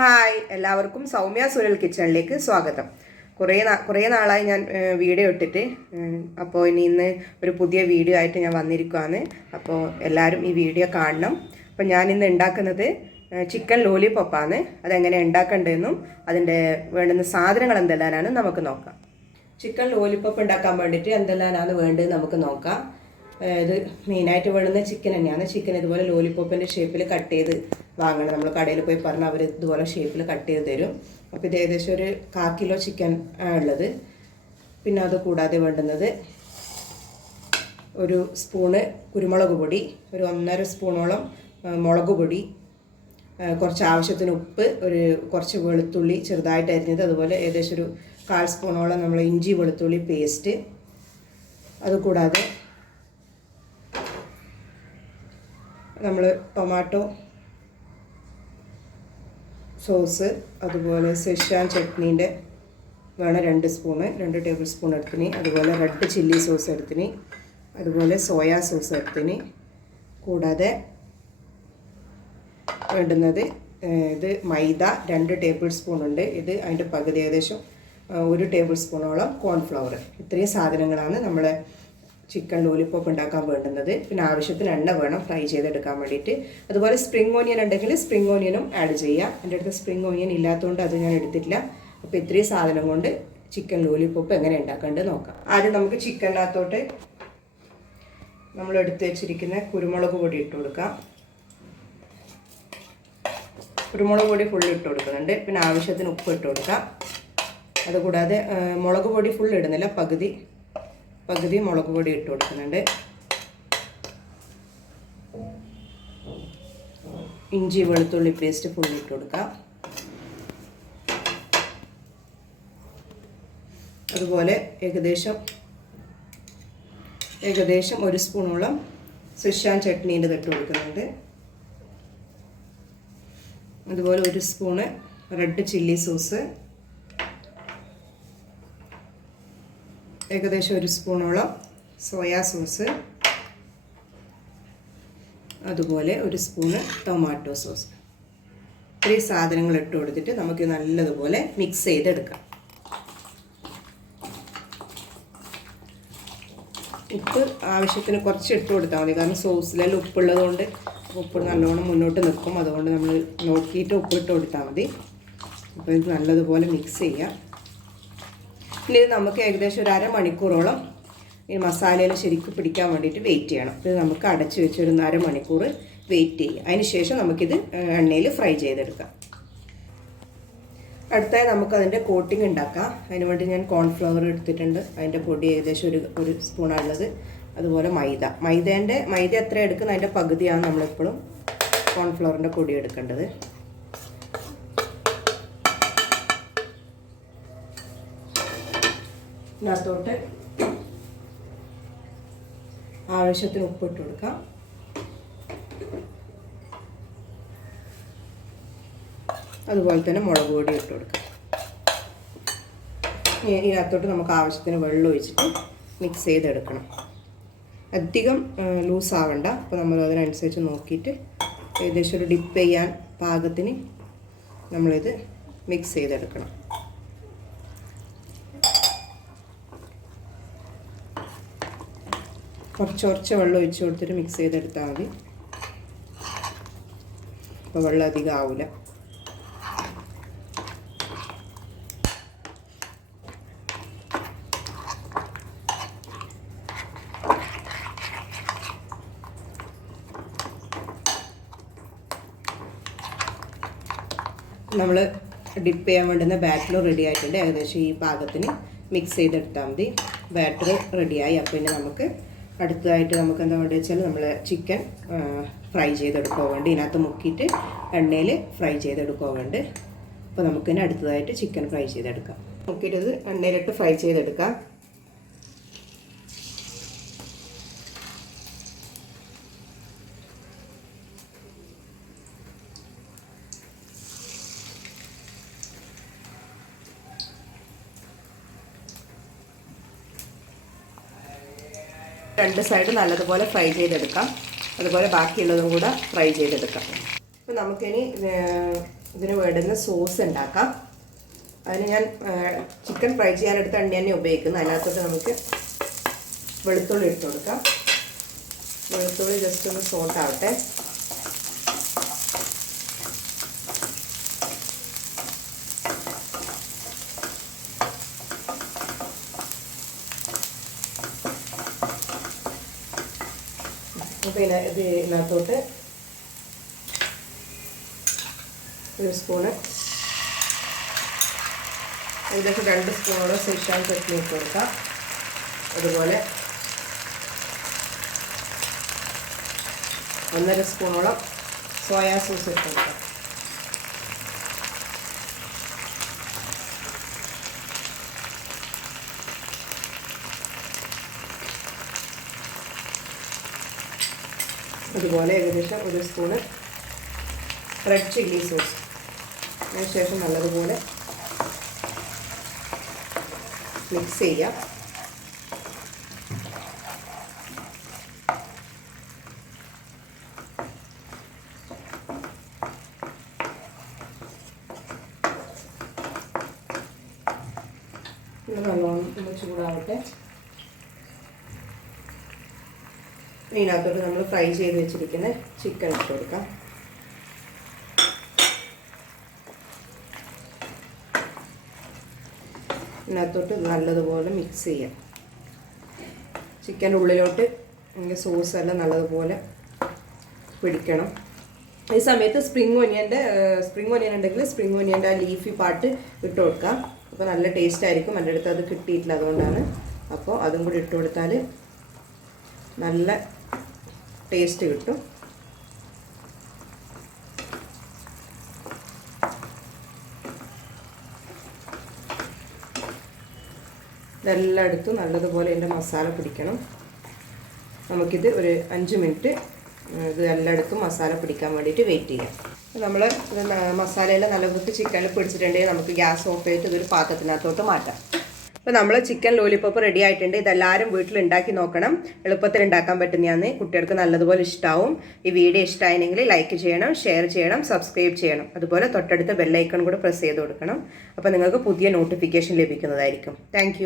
Hi, എല്ലാവർക്കും സൗമ്യ സുരൽ കിച്ചണിലേക്ക് സ്വാഗതം. കുറേ നാളായി ഞാൻ വീഡിയോ ഇട്ടിട്ട്. അപ്പോൾ ഇന്ന് ഒരു പുതിയ വീഡിയോ ആയിട്ട് ഞാൻ വന്നിരിക്കുകയാണ്. അപ്പോൾ എല്ലാവരും ഈ വീഡിയോ കാണണം. അപ്പോൾ ഞാനിന്ന് ഉണ്ടാക്കുന്നത് ചിക്കൻ ലോലിപോപ്പാണ്. അതെങ്ങനെ ഉണ്ടാക്കേണ്ടതെന്നും അതിൻ്റെ വേണ്ടുന്ന സാധനങ്ങൾ എന്തെല്ലാമാണ് നമുക്ക് നോക്കാം. ചിക്കൻ ലോലിപോപ്പ് ഉണ്ടാക്കാൻ വേണ്ടിയിട്ട് എന്തെല്ലാമാണ് വേണ്ടത് നമുക്ക് നോക്കാം. ഇത് മെയിനായിട്ട് വേണ്ടുന്ന ചിക്കൻ തന്നെയാണ്. ചിക്കൻ ഇതുപോലെ ലോലിപോപ്പിൻ്റെ ഷേപ്പിൽ കട്ട് ചെയ്ത് വാങ്ങണം. നമ്മൾ കടയിൽ പോയി പറഞ്ഞാൽ അവർ ഇതുപോലെ ഷേപ്പിൽ കട്ട് ചെയ്ത് തരും. അപ്പോൾ ഇത് ഏകദേശം ഒരു 1/4 കിലോ ചിക്കൻ ഉള്ളത്. പിന്നെ അത് കൂടാതെ വേണ്ടുന്നത് ഒരു സ്പൂണ് കുരുമുളക് പൊടി, ഒരു 1.5 സ്പൂണോളം മുളക് പൊടി, കുറച്ച് ആവശ്യത്തിന് ഉപ്പ്, കുറച്ച് വെളുത്തുള്ളി ചെറുതായിട്ട് അരിഞ്ഞത്, അതുപോലെ ഏകദേശം ഒരു 1/4 സ്പൂണോളം നമ്മൾ ഇഞ്ചി വെളുത്തുള്ളി പേസ്റ്റ്, അതുകൂടാതെ നമ്മൾ ടൊമാറ്റോ സോസ്, അതുപോലെ ഷെസ്വാൻ ചട്നീൻ്റെ വേണം 2 ടേബിൾ സ്പൂൺ എടുത്തിന്, അതുപോലെ റെഡ് ചില്ലി സോസ് എടുത്തിന്, അതുപോലെ സോയാ സോസ് എടുത്തിന്. കൂടാതെ വേണ്ടുന്നത് ഇത് മൈദ 2 ടേബിൾ സ്പൂൺ ഉണ്ട്. ഇത് അതിൻ്റെ പകുതി ഏകദേശം 1 ടേബിൾ സ്പൂണോളം കോൺഫ്ലവർ. ഇത്രയും സാധനങ്ങളാണ് നമ്മളെ ചിക്കൻ ലോലിപോപ്പ് ഉണ്ടാക്കാൻ വേണ്ടുന്നത്. പിന്നെ ആവശ്യത്തിന് എണ്ണ വേണം ഫ്രൈ ചെയ്തെടുക്കാൻ വേണ്ടിയിട്ട്. അതുപോലെ സ്പ്രിംഗ് ഓനിയൻ ഉണ്ടെങ്കിൽ സ്പ്രിംഗ് ഓനിയനും ആഡ് ചെയ്യാം. എൻ്റെ അടുത്ത് സ്പ്രിംഗ് ഓനിയൻ ഇല്ലാത്തതുകൊണ്ട് അത് ഞാൻ എടുത്തിട്ടില്ല. അപ്പോൾ ഇത്രയും സാധനം കൊണ്ട് ചിക്കൻ ലോലിപോപ്പ് എങ്ങനെ ഉണ്ടാക്കേണ്ടത് നോക്കാം. ആദ്യം നമുക്ക് ചിക്കനകത്തോട്ട് നമ്മൾ എടുത്ത് വെച്ചിരിക്കുന്ന കുരുമുളക് പൊടി ഇട്ട് കൊടുക്കാം. കുരുമുളക് പൊടി ഫുൾ ഇട്ട് കൊടുക്കുന്നുണ്ട്. പിന്നെ ആവശ്യത്തിന് ഉപ്പ് ഇട്ട് കൊടുക്കാം. അതുകൂടാതെ മുളക് പൊടി ഫുൾ ഇടുന്നില്ല, പകുതി മുളക് പൊടി ഇട്ട് കൊടുക്കുന്നുണ്ട്. ഇഞ്ചി വെളുത്തുള്ളി പേസ്റ്റ് ഫുൾ ഇട്ട് കൊടുക്കാം. അതുപോലെ ഏകദേശം 1 സ്പൂണോളം ഷെസ്വാൻ ചട്നീൻ്റെ ഇട്ട് കൊടുക്കുന്നുണ്ട്. അതുപോലെ 1 സ്പൂണ് റെഡ് ചില്ലി സോസ്, ഏകദേശം 1 സ്പൂണോളം സോയാ സോസ്, അതുപോലെ 1 സ്പൂണ് ടൊമാറ്റോ സോസ്. ഇത്രയും സാധനങ്ങൾ ഇട്ട് കൊടുത്തിട്ട് നമുക്ക് നല്ലതുപോലെ മിക്സ് ചെയ്തെടുക്കാം. ഉപ്പ് ആവശ്യത്തിന് കുറച്ച് ഇട്ട് കൊടുത്താൽ മതി, കാരണം സോസിലെല്ലാം ഉപ്പുള്ളതുകൊണ്ട് ഉപ്പ് നല്ലോണം മുന്നോട്ട് നിൽക്കും. അതുകൊണ്ട് നമ്മൾ നോക്കിയിട്ട് ഉപ്പ് ഇട്ട് കൊടുത്താൽ മതി. അപ്പോൾ ഇത് നല്ലതുപോലെ മിക്സ് ചെയ്യാം. ഇനി ഇത് നമുക്ക് ഏകദേശം ഒരു അരമണിക്കൂറോളം ഈ മസാലയിൽ ശരിക്കും പിടിക്കാൻ വേണ്ടിയിട്ട് വെയിറ്റ് ചെയ്യണം. ഇത് നമുക്ക് അടച്ച് വെച്ച് ഒരു 1/2 മണിക്കൂർ വെയിറ്റ് ചെയ്യാം. അതിന് ശേഷം നമുക്കിത് എണ്ണയിൽ ഫ്രൈ ചെയ്തെടുക്കാം. അടുത്തായി നമുക്കതിൻ്റെ കോട്ടിംഗ് ഉണ്ടാക്കാം. അതിന് വേണ്ടി ഞാൻ കോൺഫ്ലവർ എടുത്തിട്ടുണ്ട്. അതിൻ്റെ പൊടി ഏകദേശം ഒരു സ്പൂണുള്ളത്. അതുപോലെ മൈദ എത്ര എടുക്കുന്നത് അതിൻ്റെ പകുതിയാണ് നമ്മളെപ്പോഴും കോൺഫ്ലവറിൻ്റെ പൊടി എടുക്കേണ്ടത്. ഇതിനകത്തോട്ട് ആവശ്യത്തിന് ഉപ്പിട്ട് കൊടുക്കാം. അതുപോലെ തന്നെ മുളക് പൊടി ഇട്ട് കൊടുക്കാം. ഇതിനകത്തോട്ട് നമുക്ക് ആവശ്യത്തിന് വെള്ളം ഒഴിച്ചിട്ട് മിക്സ് ചെയ്തെടുക്കണം. അധികം ലൂസ് ആവണ്ട. അപ്പോൾ നമ്മൾ അതിനനുസരിച്ച് നോക്കിയിട്ട് ഏകദേശം ഒരു ഡിപ്പ് ചെയ്യാൻ പാകത്തിന് നമ്മളിത് മിക്സ് ചെയ്തെടുക്കണം. കുറച്ച് വെള്ളം ഒഴിച്ച് കൊടുത്തിട്ട് മിക്സ് ചെയ്തെടുത്താൽ മതി. അപ്പോൾ വെള്ളം അധികം ആവില്ല. നമ്മൾ ഡിപ്പ് ചെയ്യാൻ വേണ്ടുന്ന ബാറ്റർ റെഡി ആയിട്ടുണ്ട്. ഏകദേശം ഈ പാകത്തിന് മിക്സ് ചെയ്തെടുത്താൽ മതി. ബാറ്റർ റെഡിയായി. അപ്പോൾ ഇനി നമുക്ക് അടുത്തതായിട്ട് നമുക്ക് എന്താ വേണ്ടത് വെച്ചാൽ നമ്മൾ ചിക്കൻ ഫ്രൈ ചെയ്തെടുക്കുക വേണ്ടി ഇതിനകത്ത് മുക്കിയിട്ട് എണ്ണയിൽ ഫ്രൈ ചെയ്തെടുക്കുക വേണ്ടി. അപ്പോൾ നമുക്കിനി അടുത്തതായിട്ട് ചിക്കൻ ഫ്രൈ ചെയ്തെടുക്കാം. മുക്കിയിട്ടത് എണ്ണയിലിട്ട് ഫ്രൈ ചെയ്തെടുക്കാം. രണ്ട് സൈഡ് നല്ലതുപോലെ ഫ്രൈ ചെയ്തെടുക്കാം. അതുപോലെ ബാക്കിയുള്ളതും കൂടെ ഫ്രൈ ചെയ്തെടുക്കാം. അപ്പോൾ നമുക്കിനി ഇതിന് വേണ്ടുന്ന സോസ് ഉണ്ടാക്കാം. അതിന് ഞാൻ ചിക്കൻ ഫ്രൈ ചെയ്യാനെടുത്ത എണ്ണ തന്നെ ഉപയോഗിക്കുന്നത്. അതിനകത്തോട്ട് നമുക്ക് വെളുത്തുള്ളി ഇട്ട് കൊടുക്കാം. വെളുത്തുള്ളി ജസ്റ്റ് ഒന്ന് സോട്ട് ആവട്ടെ. പിന്നെ ഇതിനകത്തോട്ട് ഒരു സ്പൂണ്, ഏകദേശം 2 സ്പൂണോളം ഷെസ്വാൻ ചട്നി ഇട്ട് കൊടുക്കാം. അതുപോലെ 1.5 സ്പൂണോളം സോയാ സോസ് ഇട്ട് കൊടുക്കാം. അതുപോലെ ഏകദേശം 1 സ്പൂണ് റെഡ് ചില്ലി സോസ്. അതിനുശേഷം നല്ലതുപോലെ മിക്സ് ചെയ്യാം. നല്ലോണം ഒന്ന് ചൂടാവട്ടെ. ഇതിനകത്തോട്ട് നമ്മൾ ഫ്രൈ ചെയ്ത് വെച്ചിരിക്കുന്ന ചിക്കൻ ഇട്ട് കൊടുക്കാം. ഇതിനകത്തോട്ട് നല്ലതുപോലെ മിക്സ് ചെയ്യാം. ചിക്കൻ്റെ ഉള്ളിലോട്ട് സോസ് എല്ലാം നല്ലതുപോലെ പിടിക്കണം. ഈ സമയത്ത് സ്പ്രിംഗ് ഒനിയൻ ഉണ്ടെങ്കിൽ സ്പ്രിംഗ് ഒനിയൻ്റെ ആ ലീഫി പാർട്ട് ഇട്ട് കൊടുക്കാം. അപ്പോൾ നല്ല ടേസ്റ്റ് ആയിരിക്കും. എൻ്റെ അടുത്ത് അത് കിട്ടിയിട്ടില്ല, അതുകൊണ്ടാണ്. അപ്പോൾ അതും കൂടി ഇട്ട് കൊടുത്താൽ നല്ല ടേസ്റ്റ് കിട്ടും. ഇതെല്ലായിടത്തും നല്ലതുപോലെ ഇതിൻ്റെ മസാല പിടിക്കണം. നമുക്കിത് ഒരു 5 മിനിറ്റ് ഇത് എല്ലായിടത്തും മസാല പിടിക്കാൻ വേണ്ടിയിട്ട് വെയിറ്റ് ചെയ്യാം. നമ്മൾ ഇത് മസാലയെല്ലാം നല്ല വൃത്തി ചിക്കനിൽ പിടിച്ചിട്ടുണ്ടെങ്കിൽ നമുക്ക് ഗ്യാസ് ഓഫ് ചെയ്തിട്ട് ഇതൊരു പാത്രത്തിനകത്തോട്ട് മാറ്റാം. അപ്പോൾ നമ്മൾ ചിക്കൻ ലോലിപോപ്പ് റെഡി ആയിട്ടുണ്ട്. ഇതെല്ലാവരും വീട്ടിൽ ഉണ്ടാക്കി നോക്കണം. എളുപ്പത്തിൽ ഉണ്ടാക്കാൻ പറ്റുന്നതാണ്. കുട്ടികൾക്ക് നല്ലതുപോലെ ഇഷ്ടമാവും. ഈ വീഡിയോ ഇഷ്ടമായെങ്കിൽ ലൈക്ക് ചെയ്യണം, ഷെയർ ചെയ്യണം, സബ്സ്ക്രൈബ് ചെയ്യണം. അതുപോലെ തൊട്ടടുത്ത ബെല്ലൈക്കൺ കൂടെ പ്രസ് ചെയ്ത് കൊടുക്കണം. അപ്പോൾ നിങ്ങൾക്ക് പുതിയ നോട്ടിഫിക്കേഷൻ ലഭിക്കുന്നതായിരിക്കും. താങ്ക്